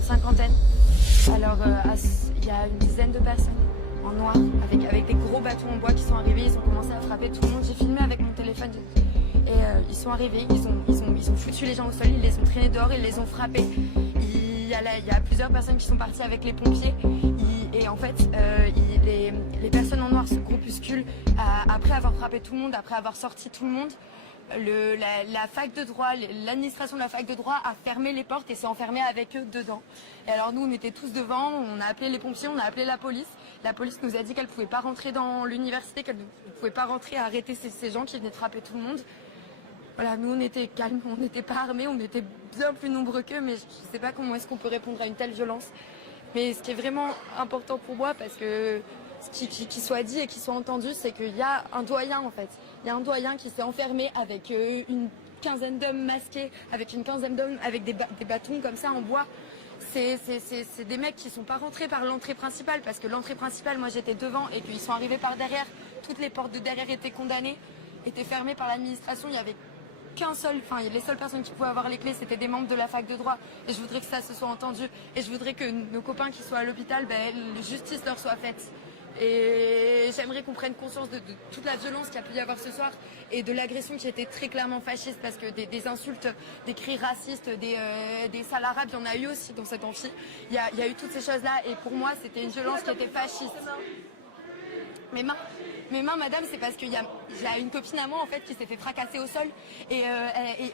une cinquantaine. Alors, il y a une dizaine de personnes en noir, avec des gros bâtons en bois qui sont arrivés. Ils ont commencé à frapper tout le monde. J'ai filmé avec mon téléphone. Et ils sont arrivés, ils ont foutu les gens au sol, ils les ont traînés dehors, ils les ont frappés. Il y a plusieurs personnes qui sont parties avec les pompiers. Et en fait, les personnes en noir, ce groupuscule, après avoir frappé tout le monde, après avoir sorti tout le monde, la fac de droit, l'administration de la fac de droit a fermé les portes et s'est enfermée avec eux dedans. Et alors nous, on était tous devant, on a appelé les pompiers, on a appelé la police. La police nous a dit qu'elle ne pouvait pas rentrer dans l'université, qu'elle ne pouvait pas rentrer à arrêter ces gens qui venaient de frapper tout le monde. Voilà, nous on était calmes, on n'était pas armés, on était bien plus nombreux qu'eux, mais je ne sais pas comment est-ce qu'on peut répondre à une telle violence. Mais ce qui est vraiment important pour moi, parce que ce qui soit dit et qui soit entendu, c'est qu'il y a un doyen en fait. Il y a un doyen qui s'est enfermé avec une quinzaine d'hommes masqués, avec une quinzaine d'hommes avec des bâtons comme ça en bois. C'est des mecs qui ne sont pas rentrés par l'entrée principale, parce que l'entrée principale, moi j'étais devant et qu'ils sont arrivés par derrière. Toutes les portes de derrière étaient condamnées, étaient fermées par l'administration. Il y avait les seules personnes qui pouvaient avoir les clés, c'était des membres de la fac de droit. Et je voudrais que ça se soit entendu. Et je voudrais que nos copains qui soient à l'hôpital, justice leur soit faite. Et j'aimerais qu'on prenne conscience de toute la violence qu'il y a pu y avoir ce soir et de l'agression qui était très clairement fasciste, parce que des insultes, des cris racistes, des sales arabes, il y en a eu aussi dans cet amphi. Il y a eu toutes ces choses-là et pour moi, c'était une violence qui était fasciste. Mes mains, madame, c'est parce qu'il y a une copine à moi en fait qui s'est fait fracasser au sol et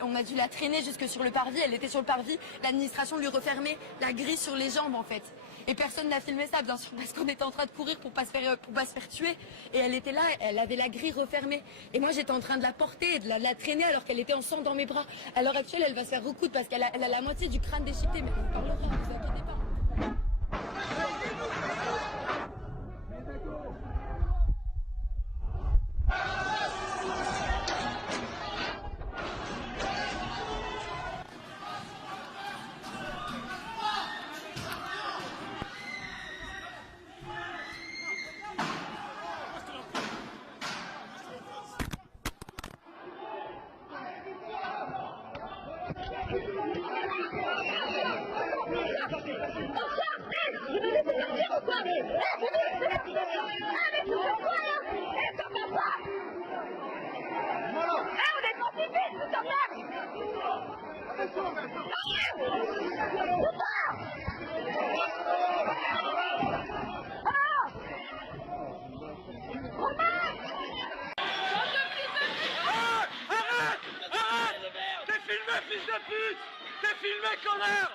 on a dû la traîner jusque sur le parvis. Elle était sur le parvis, l'administration lui refermait la grille sur les jambes en fait. Et personne n'a filmé ça, bien sûr, parce qu'on était en train de courir pour pas se faire tuer. Et elle était là, elle avait la grille refermée. Et moi, j'étais en train de la porter et de la traîner alors qu'elle était en sang dans mes bras. À l'heure actuelle, elle va se faire recoudre parce qu'elle a la moitié du crâne déchiqueté. Mais on parlera, ne vous inquiétez pas. Fils de pute! T'es filmé, connard!